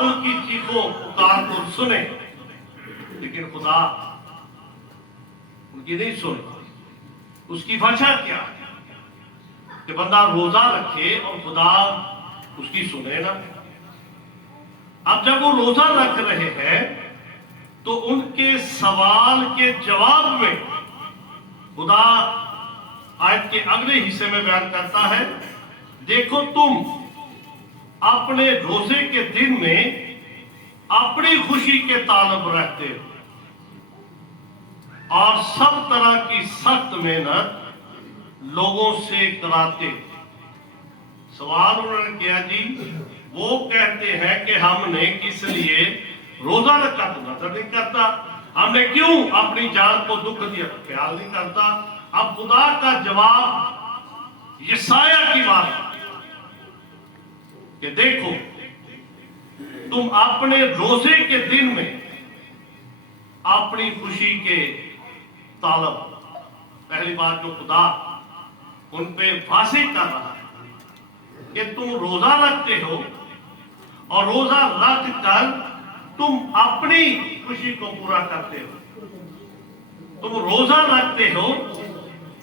उनकी चीखों पुकार को सुने, लेकिन खुदा उनकी नहीं सुने। उसकी वजह क्या कि बंदा रोजा रखे और खुदा उसकी सुने ना। अब जब वो रोजा रख रहे हैं तो उनके सवाल के जवाब में खुदा आयत के अगले हिस्से में बयान करता है, देखो तुम अपने रोजे के दिन में अपनी खुशी के तालब रहते हो और सब तरह की सख्त मेहनत लोगों से कराते। सवाल उन्होंने किया जी, वो कहते हैं कि हमने किस लिए रोजा रखा, तो नजर नहीं करता, हमने क्यों अपनी जान को दुख दिया, ख्याल नहीं करता। अब खुदा का जवाब यशाया की बात कि देखो तुम अपने रोजे के दिन में अपनी खुशी के तालब, पहली बात जो खुदा उन पे वाज़ेह कर रहा है कि तुम रोजा रखते हो और रोजा रख कर तुम अपनी खुशी को पूरा करते हो। तुम रोजा रखते हो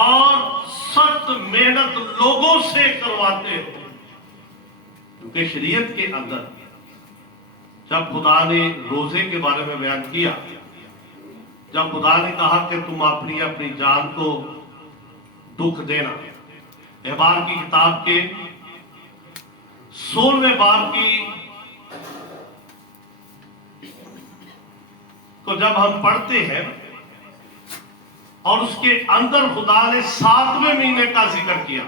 और सख्त मेहनत लोगों से करवाते हो, क्योंकि शरीयत के अंदर जब खुदा ने रोजे के बारे में बयान किया, जब खुदा ने कहा कि तुम अपनी अपनी जान को दुख देना, एहबार की किताब के 16वें बाब की को जब हम पढ़ते हैं और उसके अंदर खुदा ने 7वें महीने का जिक्र किया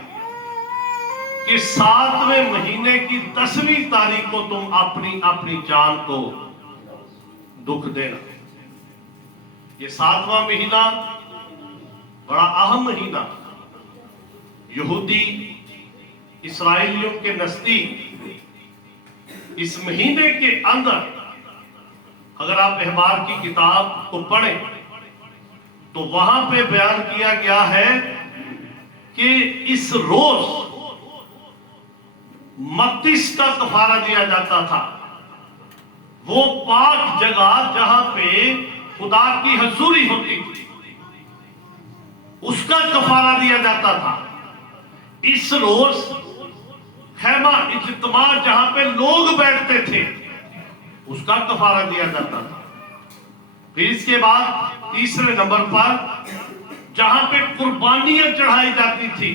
कि 7वें महीने की 10वीं तारीख को तुम अपनी अपनी जान को दुख देना। ये 7वां महीना बड़ा अहम महीना, यहूदी इस्राएलियों के नजदीक इस महीने के अंदर अगर आप एहबार की किताब को पढ़ें तो वहां पे बयान किया गया है कि इस रोज मत्तीस का कफारा दिया जाता था। वो पाक जगह जहां पे खुदा की हजूरी होती थी, उसका कफारा दिया जाता था। इस रोज खैमा इज्तिमा जहां पे लोग बैठते थे, उसका कफारा दिया जाता था। फिर इसके बाद तीसरे नंबर पर जहां पे कुर्बानियां चढ़ाई जाती थी,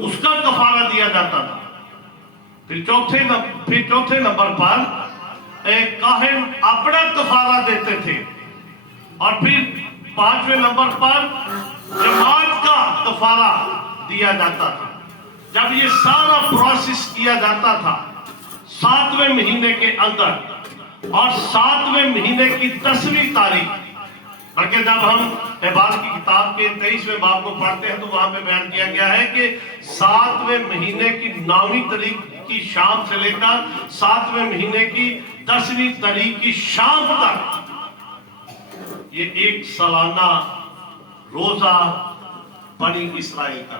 उसका कफारा दिया जाता था। फिर चौथे नंबर पर एक काहिन अपना कफारा देते थे, और फिर 5वें नंबर पर जमात का कफारा दिया जाता था। जब ये सारा प्रोसेस किया जाता था 7वें महीने के अंदर और 7वें महीने की 10वीं तारीख, बल्कि जब हम एहबार की किताब के 23वें बाब को पढ़ते हैं तो वहां पे बयान किया गया है कि 7वें महीने की 9वीं तारीख की शाम से लेकर 7वें महीने की 10वीं तारीख की शाम तक ये एक सालाना रोजा बनी इस्राएल का,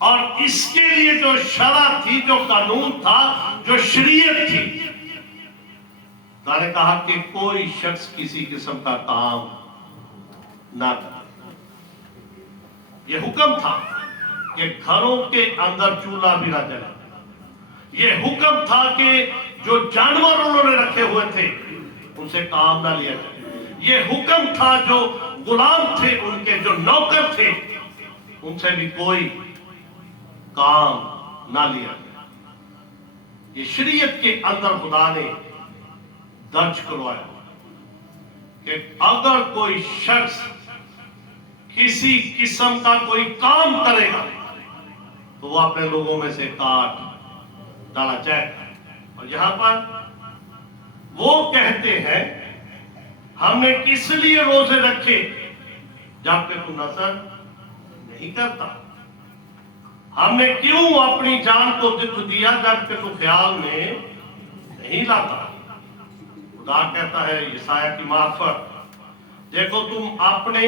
और इसके लिए जो शरा थी, जो कानून था, जो शरीयत थी, मैंने कहा कि कोई शख्स किसी किस्म का काम ना करे। यह हुक्म था कि घरों के अंदर चूल्हा भी ना जले। यह हुक्म था कि जो जानवर उन्होंने रखे हुए थे उनसे काम ना लिया जाए। यह हुक्म था जो गुलाम थे, उनके जो नौकर थे, उनसे भी कोई काम ना लिया जाए। ये शरीयत के अंदर खुदा ने दर्ज करवाया कि अगर कोई शख्स किसी किस्म का कोई काम करेगा तो वो अपने लोगों में से काट डाला जाएगा। और यहां पर वो कहते हैं हमने किस लिए रोजे रखे जबकि तू नजर नहीं करता, हमने क्यों अपनी जान को दुख दिया जबकि तू ख्याल में नहीं लाता। खुदा कहता है यशाया की मार्फत, देखो तुम अपने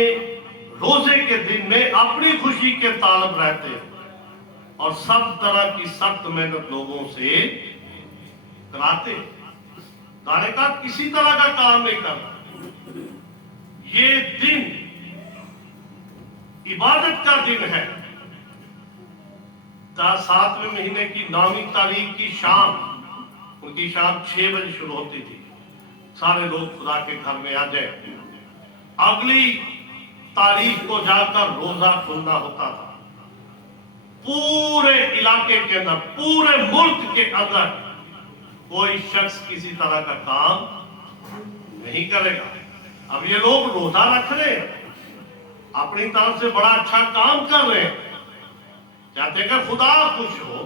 रोजे के दिन में अपनी खुशी के तालब रहते हो और सब तरह की सख्त मेहनत लोगों से कराते। खुदा ने कहा किसी तरह का काम नहीं करना, ये दिन इबादत का दिन है। 7वें महीने की 9वीं तारीख की शाम, उनकी शाम 6 बजे शुरू होती थी, सारे लोग खुदा के घर में आ जाए। अगली तारीख को जाकर रोजा खोलना होता था। पूरे इलाके के अंदर, पूरे मुल्क के अंदर कोई शख्स किसी तरह का काम नहीं करेगा। अब ये लोग रोजा रख रहे हैं, अपनी तरफ से बड़ा अच्छा काम कर रहे हैं, चाहते हैं कि खुदा खुश हो,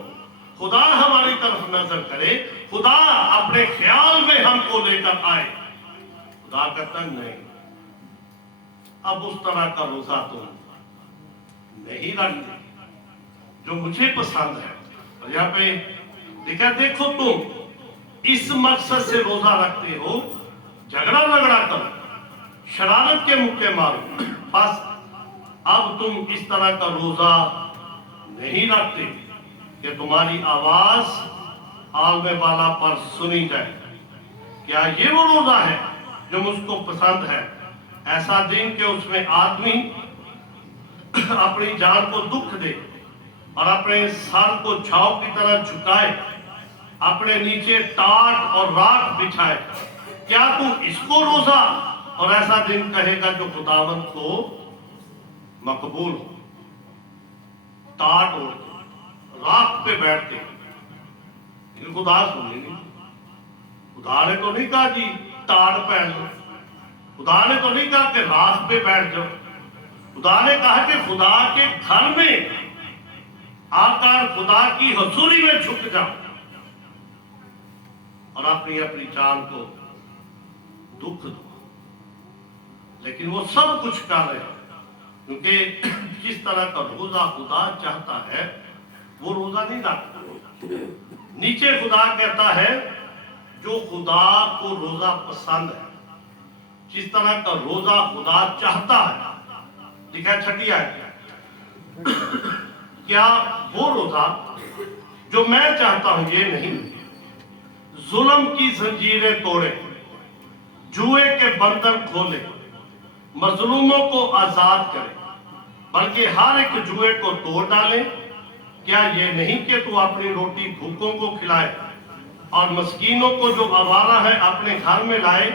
खुदा हमारी तरफ नजर करे, खुदा अपने ख्याल में हमको लेकर आए। खुदा कहता नहीं, अब उस तरह का रोजा तुम नहीं रखते जो मुझे पसंद है। और यहाँ पे लिखा, देखो तुम इस मकसद से रोजा रखते हो, झगड़ा लगड़ा करो, शरारत के मुक्के मारो, बस अब तुम इस तरह का रोजा नहीं रखते कि तुम्हारी आवाज आलमे वाला पर सुनी जाए। क्या ये वो रोजा है जो मुझको पसंद है? ऐसा दिन कि उसमें आदमी अपनी जान को दुख दे और अपने सर को छाव की तरह झुकाए, अपने नीचे टाट और राख बिछाए। क्या तू इसको रोजा और ऐसा दिन कहेगा जो खुदावंत को मकबूल हो? टाट ओढ़ते, राख पे बैठते, खुदा सुनेगी। खुदा ने तो नहीं कहा जी टाट पहन लो, खुदा ने तो नहीं कहा कि राख पे बैठ जाओ। खुदा ने कहा कि खुदा के घर में आकर खुदा की हजूरी में झुक जाओ और अपनी अपनी जान को दुख दो। लेकिन वो सब कुछ कर रहे हैं क्योंकि जिस तरह का रोजा खुदा चाहता है वो रोजा नहीं रखता। नीचे खुदा कहता है जो खुदा को रोजा पसंद है, जिस तरह का रोजा खुदा चाहता है। लिखा 6 आयत, क्या वो रोजा जो मैं चाहता हूं ये नहीं, जुल्म की जंजीरें तोड़े, जुए के बंधन खोले, मजलूमों को आजाद करे, बल्कि हर एक जुए को तोड़ डाले। क्या ये नहीं कि तू अपनी रोटी भूखों को खिलाए और मस्कीनों को जो आवारा है अपने घर में लाए,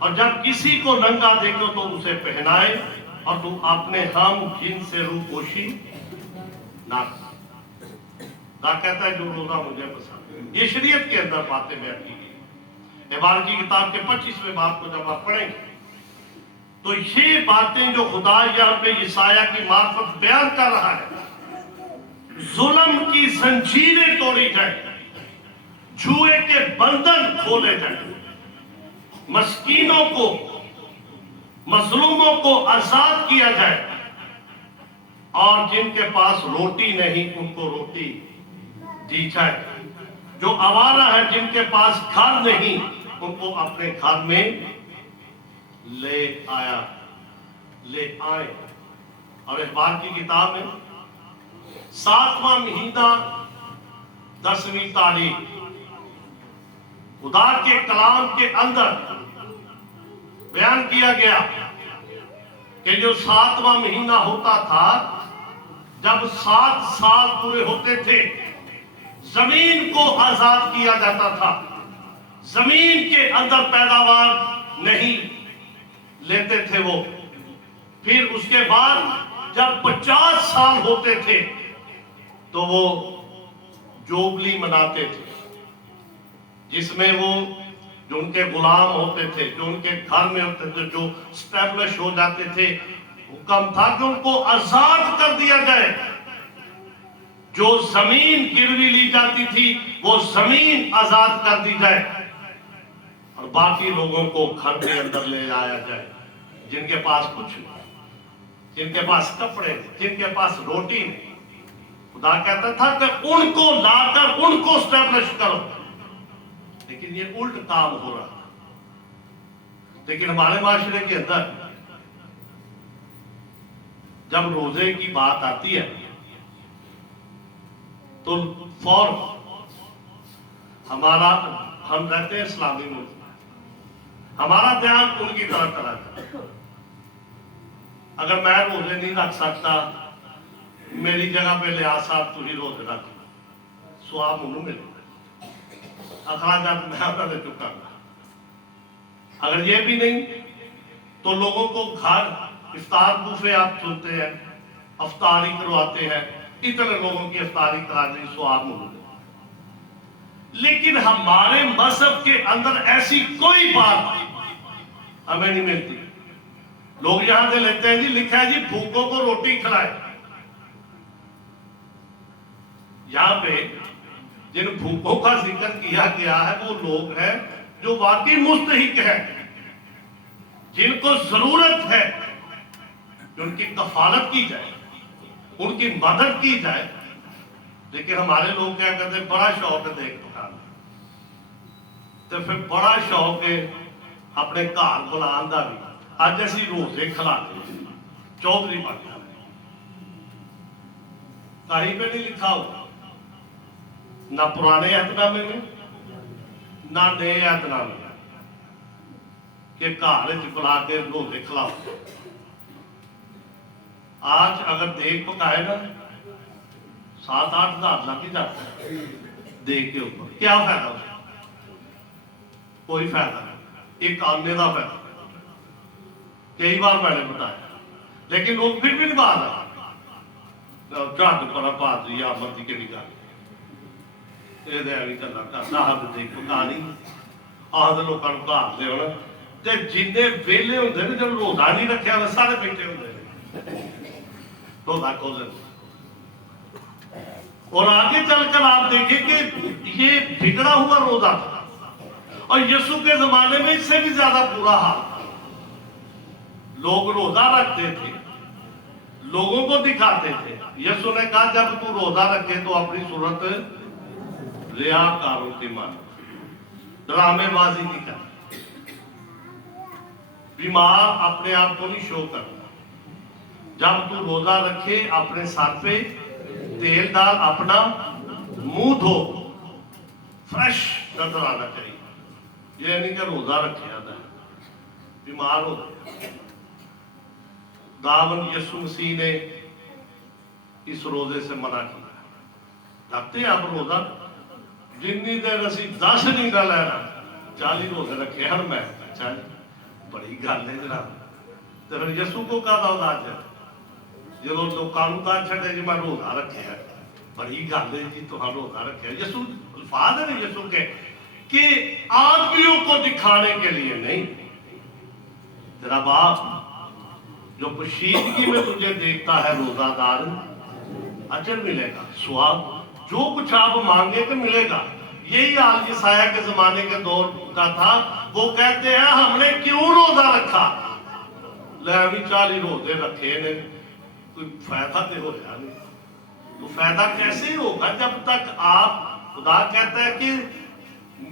और जब किसी को नंगा देखो तो उसे पहनाए, और तू अपने हम जिन से रूपोशी ना कहता है जो रोजा मुझे पसंद है। ये शरीयत के अंदर बातें बयान की गई। इबारत की किताब के 25वें बाब को जब आप पढ़ेंगे तो ये बातें जो खुदा यहाँ पे यशायाह की मार्फत बयान कर रहा है, जुल्म की जंजीरें तोड़ी जाए, जुए के बंधन खोले जाए, मस्कीनों को मजलूमों को आजाद किया जाए, और जिनके पास रोटी नहीं उनको रोटी दी जाए, जो आवारा है जिनके पास घर नहीं उनको अपने घर में ले आए। और इकबाल की किताब में 7वां महीना 10वीं तारीख खुदा के कलाम के अंदर बयान किया गया कि जो 7वां महीना होता था, जब 7 साल पूरे होते थे, जमीन को आजाद किया जाता था। जमीन के अंदर पैदावार नहीं लेते थे वो। फिर उसके बाद जब 50 साल होते थे तो वो जोबली मनाते थे, जिसमें वो जो उनके गुलाम होते थे, जो उनके घर में होते थे, जो स्टैब्लिश हो जाते थे, हुक्म था कि उनको आजाद कर दिया जाए। जो जमीन गिरवी ली जाती थी वो जमीन आजाद कर दी जाए और बाकी लोगों को घर के अंदर ले आया जाए, जिनके पास कुछ नहीं, जिनके पास कपड़े, जिनके पास रोटी नहीं। खुदा कहता था कि उनको लाकर उनको स्टैब्लिश करो, लेकिन ये उल्ट काम हो रहा था। लेकिन हमारे माशरे के अंदर जब रोजे की बात आती है तो फौरन हमारा, हम रहते हैं इस्लामी मुल्क, हमारा ध्यान उनकी तरफ चला जाता। अगर मैं रोजे नहीं रख सकता, मेरी जगह पे लिहाज साहब तुम ही रोजे रख, स्वाब मुझे मिलेगा, अखराजात मैं अपने चुकाऊंगा। अगर ये भी नहीं तो लोगों को घर इफ्तार बुफे आप सुनते हैं, अफ्तारी करवाते हैं, इतने लोगों की अफ्तारी कराने स्वाब मुझे। लेकिन हमारे मजहब के अंदर ऐसी कोई बात हमें नहीं मिलती। लोग यहां से लेते हैं जी, लिखा है जी भूखों को रोटी खिलाए। यहां पे जिन भूखों का जिक्र किया गया है वो लोग हैं जो वाकई मुस्तहिक है, जिनको जरूरत है कि उनकी कफालत की जाए, उनकी मदद की जाए। लेकिन हमारे लोग क्या कहते हैं, बड़ा शौक है देख पकाना, तो फिर बड़ा शौक है अपने घर बुलाने का भी। अज असी रोजे खिलाते चौधरी बन जाते, कहीं पे नहीं लिखा हो, ना पुराने अहदनामे में ना नए अहदनामे में कि घर बुला के रोजे खिलाओ। आज अगर देख पकाए ना 7-8 हज़ार लग ही जाता है देख के ऊपर, क्या फायदा उसका? कोई फायदा नहीं, एक आने का फायदा। कई बार मैंने बताया, लेकिन लोग फिर भी नहीं बात है झट पर पादरी आमद की केड़ी गल गल्लां करदा हद देख पका नहीं आदि लोगों को घर दे होना। ते जिन्ने वेले होंदे ने जब रोजा नहीं रखा हुआ सारे बैठे होंदे रोजा खोल। और आगे चलकर आप देखें कि ये बिगड़ा हुआ रोजा था, और यीशु के जमाने में इससे भी ज्यादा बुरा हाल था। लोग रोजा रखते थे, लोगों को दिखाते थे। यीशु ने कहा जब तू रोजा रखे तो अपनी सूरत रियाकारों की मान, ड्रामेबाजी नहीं कर, बीमार अपने आप को नहीं शो करना। जब तू रोजा रखे अपने सर पे तेल डाल, अपना मुंह धो, फ्रेश नजर आना चाहिए। ये नहीं कि रोजा रखे आता है बीमार हो। दामन यीशु मसीह ने इस रोजे से मना किया। रखते आप रोजा, जिन्नी देर असी 10 नहीं का लेना 40 रोजे रखे हर मैं 40 बड़ी गल है जनाब। तो फिर यीशु को कहा उदास है जो लोगों का छे जी मैं रोजा रखे है, बड़ी गल है जी तुम रोजा रखे। यीशु अल्फाज है यीशु के कि आदमियों को दिखाने के लिए नहीं, तेरा बाप जो पोशीदगी में तुझे देखता है रोजादार अजर मिलेगा, स्वाब जो कुछ आप मांगे तो मिलेगा। यही हाल यसाया के जमाने के दौर का था। वो कहते हैं हमने क्यों रोजा रखा, ले अभी 40 रोजे रखे ने, कोई फायदा तो हो गया नहीं। तो फायदा कैसे होगा जब तक आप, खुदा कहता है कि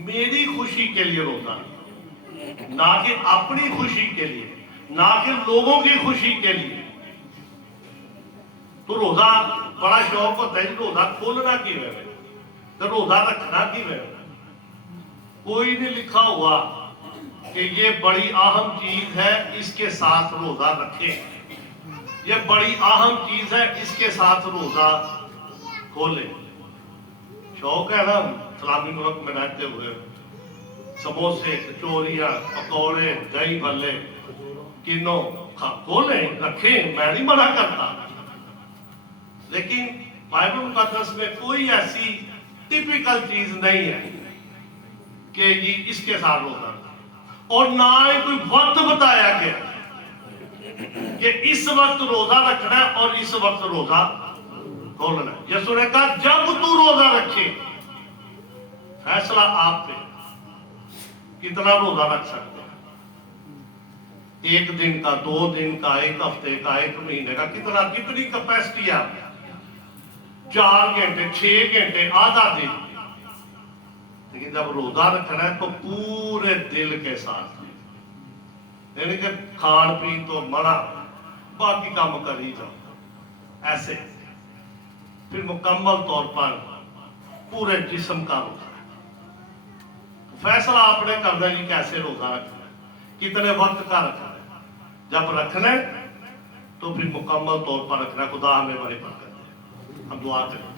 मेरी खुशी के लिए रोजा, ना कि अपनी खुशी के लिए, ना कि लोगों की खुशी के लिए। तो रोजा बड़ा शौक होता है, रोजा खोलना की है तो रोजा रखना की है। कोई नहीं लिखा हुआ कि ये बड़ी अहम चीज है इसके साथ रोजा रखे, ये बड़ी अहम चीज है इसके साथ रोजा खोले। शौक है ना इस्लामी मुल्क में रहते हुए, समोसे, कचौरियां, पकौड़े, दही भल्ले किनो खोले रखे, मैं नहीं मना करता। लेकिन बाइबल मुकद्दस में कोई ऐसी टिपिकल चीज नहीं है कि ये इसके साथ रोजा, और ना ही कोई वक्त बताया गया कि इस वक्त रोजा रखना है और इस वक्त रोजा खोलना है। यीशु ने कहा जब तू रोजा रखे, फैसला आप पे, कितना रोजा रख सकते हैं, 1 दिन का, 2 दिन का, 1 हफ्ते का, 1 महीने का, कितना, कितनी कैपेसिटी है आपकी, 4 घंटे, 6 घंटे, आधा दिन। लेकिन जब रोजा रखना है तो पूरे दिल के साथ, यानी कि खान पीन तो मना, बाकी काम कर ही जाओ ऐसे, फिर मुकम्मल तौर पर पूरे जिस्म का रोजा। फैसला आपने करना है कि कैसे रोजा रखना है, कितने वक्त का रखना है। जब रखना है तो फिर मुकम्मल तौर पर रखना। खुदा हमें बड़ी बरकत दे। हम दुआ करें।